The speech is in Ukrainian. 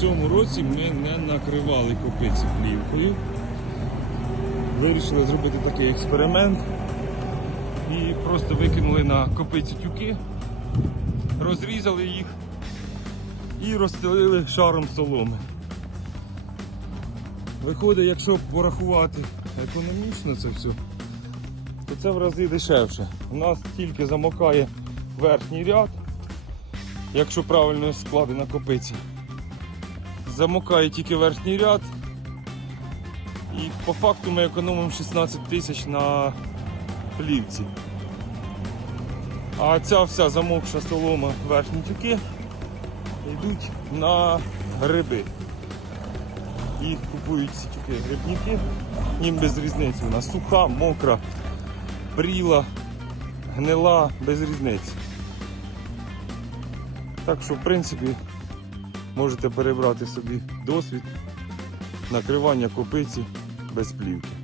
в цьому році ми не накривали копиці плівкою. Вирішили зробити такий експеримент і просто викинули на копиці тюки, розрізали їх і розстелили шаром соломи. Виходить, якщо порахувати економічно це все, то це в рази дешевше. У нас тільки замокає верхній ряд, якщо правильно складена копиця. Замокає тільки верхній ряд. І по факту ми економимо 16 тисяч на плівці. А ця вся замокша солома верхні тюки йдуть на гриби. Їх купують ці тюки грибники, їм без різниці. Вона суха, мокра, пріла, гнила, без різниці. Так що, в принципі, можете перебрати собі досвід накривання копиці без плівки.